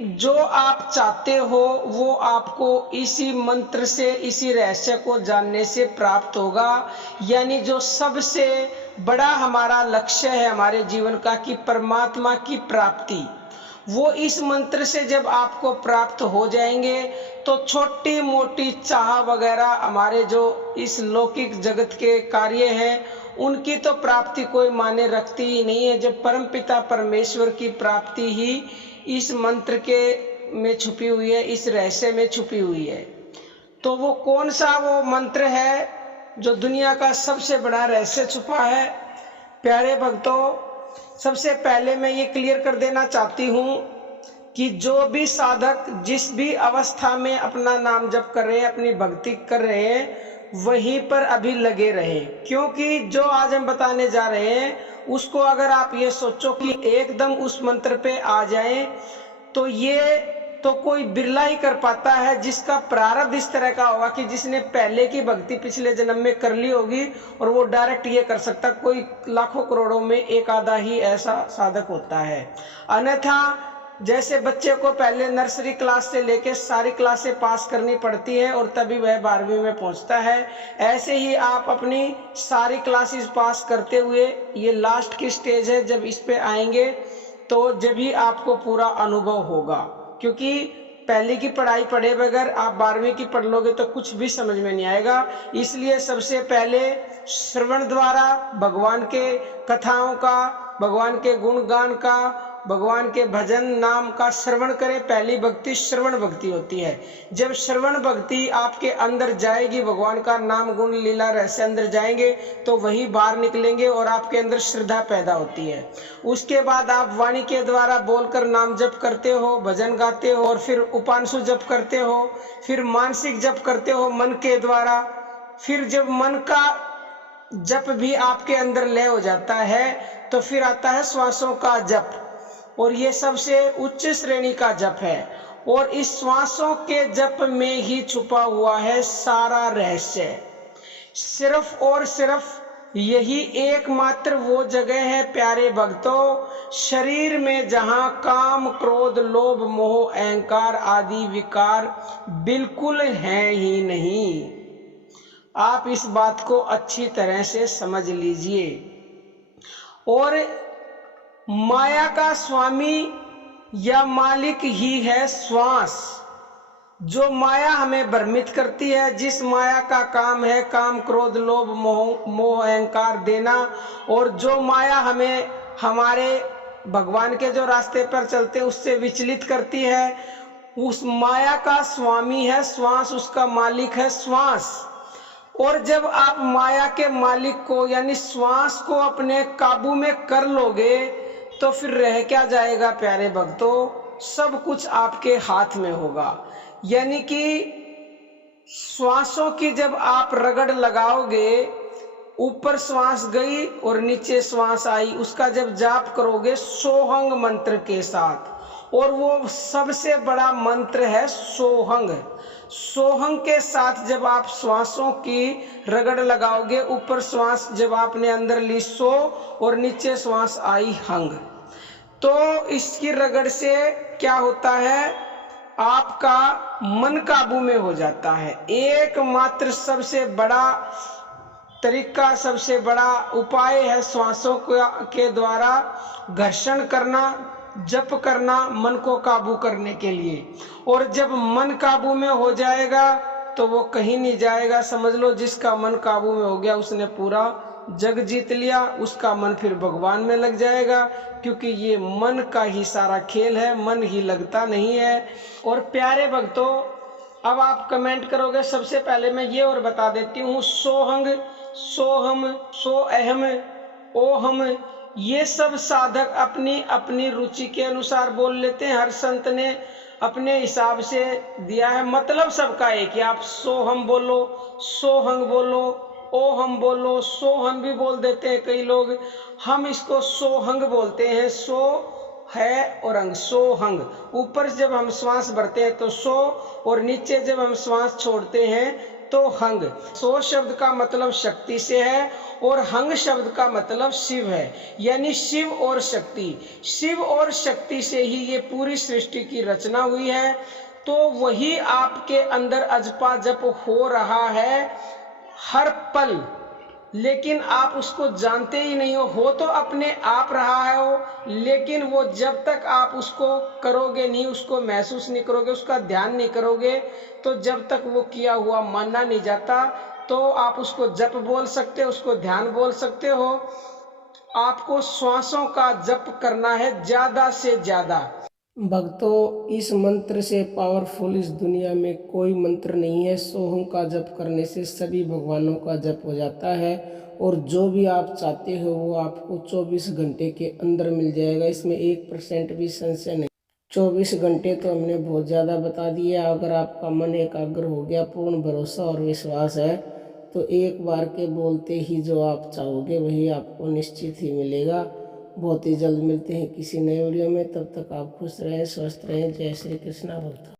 जो आप चाहते हो वो आपको इसी मंत्र से, इसी रहस्य को जानने से प्राप्त होगा। यानी जो सबसे बड़ा हमारा लक्ष्य है हमारे जीवन का कि परमात्मा की प्राप्ति, वो इस मंत्र से जब आपको प्राप्त हो जाएंगे तो छोटी मोटी चाह वगैरह हमारे जो इस लौकिक जगत के कार्य हैं उनकी तो प्राप्ति कोई माने रखती ही नहीं है। जब परमपिता परमेश्वर की प्राप्ति ही इस मंत्र के में छुपी हुई है, इस रहस्य में छुपी हुई है। तो वो कौन सा वो मंत्र है जो दुनिया का सबसे बड़ा रहस्य छुपा है? प्यारे भक्तों, सबसे पहले मैं ये क्लियर कर देना चाहती हूँ कि जो भी साधक जिस भी अवस्था में अपना नाम जप कर रहे हैं, अपनी भक्ति कर रहे हैं, वहीं पर अभी लगे रहे। क्योंकि जो आज हम बताने जा रहे हैं उसको अगर आप ये सोचो कि एकदम उस मंत्र पे आ जाएं, तो ये तो कोई बिरला ही कर पाता है जिसका प्रारब्ध इस तरह का होगा कि जिसने पहले की भक्ति पिछले जन्म में कर ली होगी और वो डायरेक्ट ये कर सकता। कोई लाखों करोड़ों में एक आधा ही ऐसा साधक होता है। अन्यथा जैसे बच्चे को पहले नर्सरी क्लास से लेकर सारी क्लासें पास करनी पड़ती है और तभी वह 12वीं में पहुंचता है, ऐसे ही आप अपनी सारी क्लासेस पास करते हुए ये लास्ट की स्टेज है, जब इस पे आएंगे तो जब ही आपको पूरा अनुभव होगा। क्योंकि पहले की पढ़ाई पढ़े बगैर आप 12वीं की पढ़ लोगे तो कुछ भी समझ में नहीं आएगा। इसलिए सबसे पहले श्रवण द्वारा भगवान के कथाओं का, भगवान के गुणगान का, भगवान के भजन नाम का श्रवण करें। पहली भक्ति श्रवण भक्ति होती है। जब श्रवण भक्ति आपके अंदर जाएगी, भगवान का नाम गुण लीला रहस्य अंदर जाएंगे तो वही बाहर निकलेंगे और आपके अंदर श्रद्धा पैदा होती है। उसके बाद आप वाणी के द्वारा बोलकर नाम जप करते हो, भजन गाते हो और फिर उपांशु जप करते हो, फिर मानसिक जप करते हो मन के द्वारा। फिर जब मन का जप भी आपके अंदर लय हो जाता है तो फिर आता है श्वासों का जप, और ये सबसे उच्च श्रेणी का जप है। और इस श्वासों के जप में ही छुपा हुआ है सारा रहस्य। सिर्फ और सिर्फ यही एकमात्र वो जगह है प्यारे भक्तों, शरीर में जहां काम क्रोध लोभ मोह अहंकार आदि विकार बिल्कुल हैं ही नहीं। आप इस बात को अच्छी तरह से समझ लीजिए। और माया का स्वामी या मालिक ही है श्वास। जो माया हमें भ्रमित करती है, जिस माया का काम है काम क्रोध लोभ मोह अहंकार देना, और जो माया हमें हमारे भगवान के जो रास्ते पर चलते उससे विचलित करती है, उस माया का स्वामी है श्वास, उसका मालिक है श्वास। और जब आप माया के मालिक को यानी श्वास को अपने काबू में कर लोगे तो फिर रह क्या जाएगा प्यारे भक्तों? सब कुछ आपके हाथ में होगा। यानी कि श्वासों की जब आप रगड़ लगाओगे, ऊपर श्वास गई और नीचे श्वास आई, उसका जब जाप करोगे सोहंग मंत्र के साथ, और वो सबसे बड़ा मंत्र है सोहंग। सोहंग के साथ जब आप श्वासों की रगड़ लगाओगे, ऊपर श्वास जब आपने अंदर ली सो और नीचे श्वास आई हंग, तो इसकी रगड़ से क्या होता है? आपका मन काबू में हो जाता है। एकमात्र सबसे बड़ा तरीका, सबसे बड़ा उपाय है श्वासों के द्वारा घर्षण करना, जप करना मन को काबू करने के लिए। और जब मन काबू में हो जाएगा तो वो कहीं नहीं जाएगा। समझ लो जिसका मन काबू में हो गया उसने पूरा जग जीत लिया, उसका मन फिर भगवान में लग जाएगा। क्योंकि ये मन का ही सारा खेल है, मन ही लगता नहीं है। और प्यारे भक्तों, अब आप कमेंट करोगे, सबसे पहले मैं ये और बता देती हूँ, सोहंग, सोहम, सो अहम, ओहम, ये सब साधक अपनी अपनी रुचि के अनुसार बोल लेते हैं। हर संत ने अपने हिसाब से दिया है। मतलब सबका एक ही, आप सोहम बोलो, सोहंग बोलो, ओहम बोलो, सोहम भी बोल देते हैं कई लोग। हम इसको सोहंग बोलते हैं। सो है और अंग, सोहंग। ऊपर जब हम श्वास भरते हैं तो सो, और नीचे जब हम श्वास छोड़ते हैं तो हंग। सो शब्द का मतलब शक्ति से है और हंग शब्द का मतलब शिव है, यानी शिव और शक्ति। शिव और शक्ति से ही ये पूरी सृष्टि की रचना हुई है। तो वही आपके अंदर अजपा जप हो रहा है हर पल, लेकिन आप उसको जानते ही नहीं हो तो अपने आप रहा है वो, लेकिन वो जब तक आप उसको करोगे नहीं, उसको महसूस नहीं करोगे, उसका ध्यान नहीं करोगे, तो जब तक वो किया हुआ माना नहीं जाता, तो आप उसको जप बोल सकते हो, उसको ध्यान बोल सकते हो। आपको श्वासों का जप करना है ज्यादा से ज्यादा। भक्तों, इस मंत्र से पावरफुल इस दुनिया में कोई मंत्र नहीं है। सोहम का जप करने से सभी भगवानों का जप हो जाता है और जो भी आप चाहते हो वो आपको 24 घंटे के अंदर मिल जाएगा। इसमें 1% भी संशय नहीं। 24 घंटे तो हमने बहुत ज़्यादा बता दिया। अगर आपका मन एकाग्र हो गया, पूर्ण भरोसा और विश्वास है, तो एक बार के बोलते ही जो आप चाहोगे वही आपको निश्चित ही मिलेगा। बहुत ही जल्द मिलते हैं किसी नए वीडियो में। तब तक आप खुश रहें, स्वस्थ रहें। जय श्री कृष्णा भक्त।